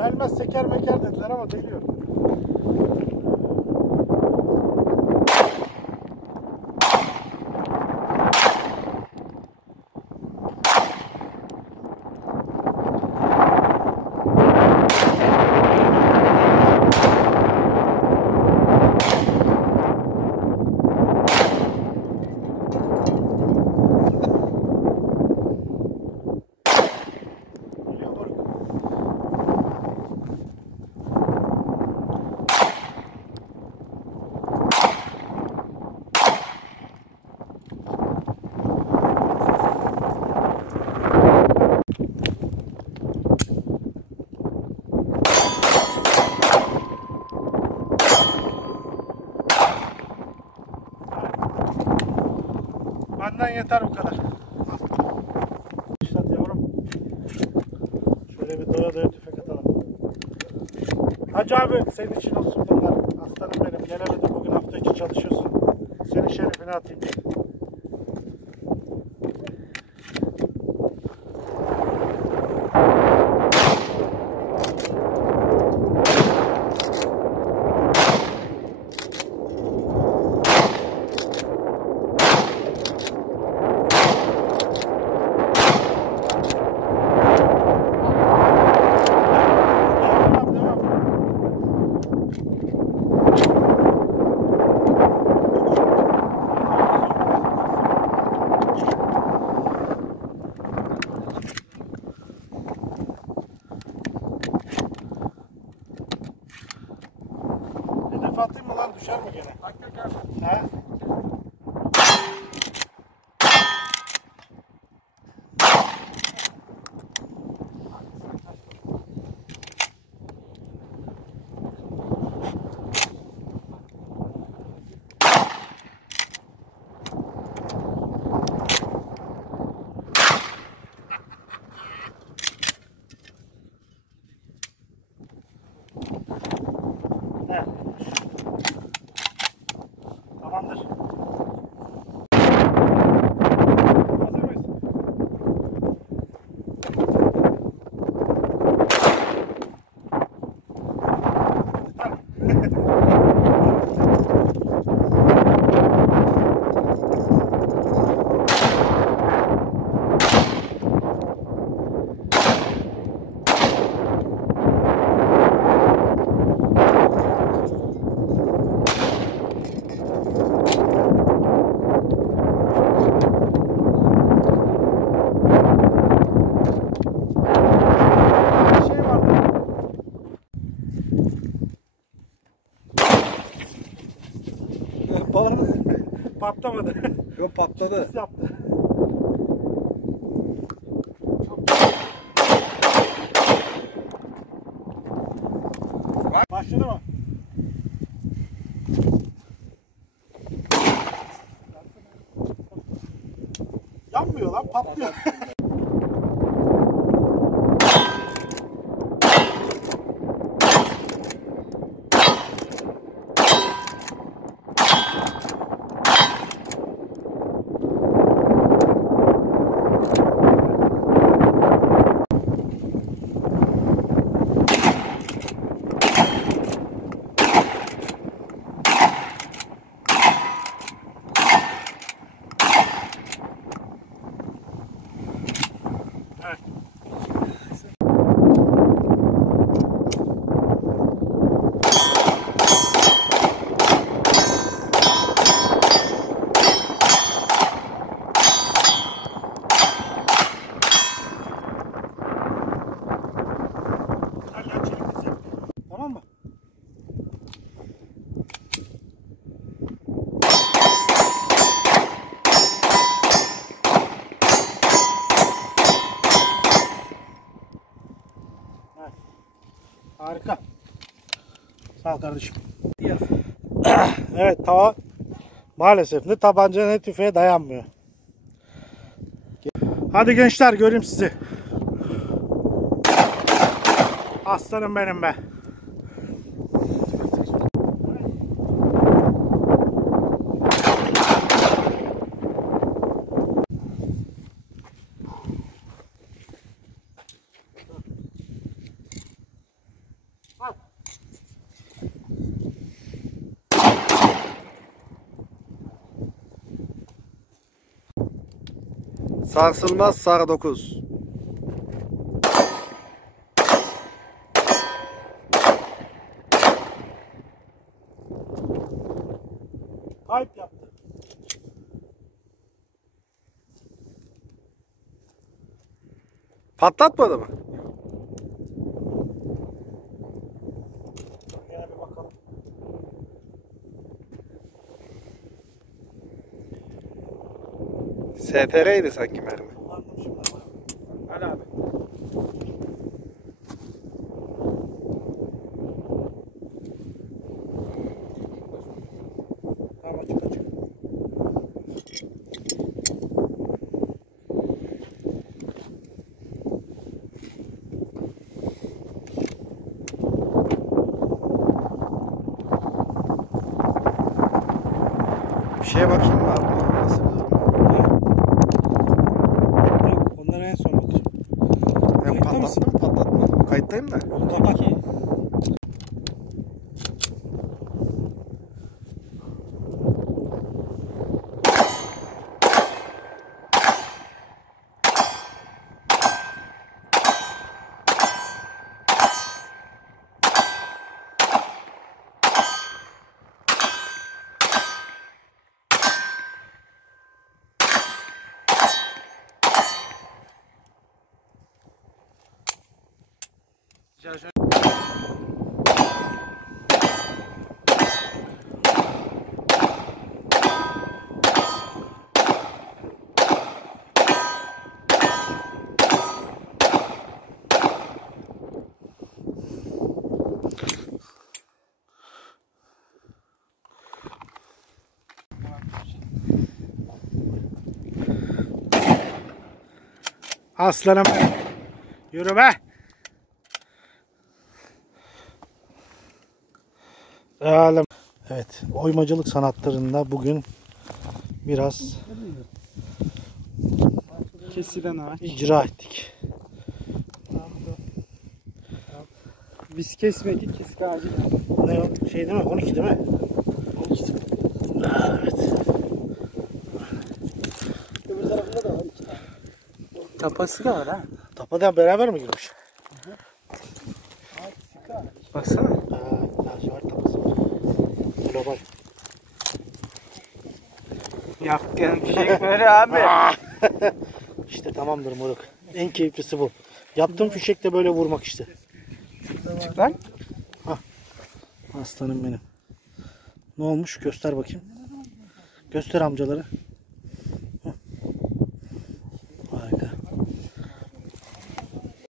Delmez seker meker dediler ama deliyor. Benden yeter bu kadar. İşte yavrum. Şöyle bir doya doya tüfek atalım. Hacı abi senin için olsun bunlar. Aslanım benim. Gelemedim bugün, hafta içi çalışıyorsun. Senin şerefine atayım. Atayım mı lan, düşer mi gene? He? Tamamdır. Hazır mıyız? Patlamadı. Yok, patladı. Yaptı. Başladı mı? Yanmıyor lan, patlıyor. Tamam mı? Evet. Harika. Sağ ol kardeşim. Evet, tava maalesef ne tabanca ne tüfeğe dayanmıyor. Hadi gençler, göreyim sizi. Aslanım benim be. Sarsılmaz sar 9. Kalp yaptı. Patlatmadı mı? Yine bir bakalım. STR'ydi sanki mermi. Kullandım şimdi ama. Hadi abi. Tamam, açık açık. Bir şeye bakayım mı abi? Nasıl bir durum? Yok, onlara en son bakacağım. Ben Kayıtta mısın? patlattım patlatmadım. Kayıttayım da. Kapat. Aslanım. Yürü be. Alem. Evet, oymacılık sanatlarında bugün biraz Kesilen ağaç. icra ettik. Biz kesmedik, kesik ağacı. Ne o? Şey değil mi? 12 değil mi? 12. Evet. Öbür tarafında da var 2 tane. Tapası da var ha. Tapadan beraber mi girmiş? Baksana. Lacivert tapası var. Global. Yaptığın fişek böyle abi. İşte tamamdır moruk. En keyiflisi bu. Yaptığım fişekle böyle vurmak işte. Çık lan. Aslanım benim. Ne olmuş? Göster bakayım. Göster amcaları.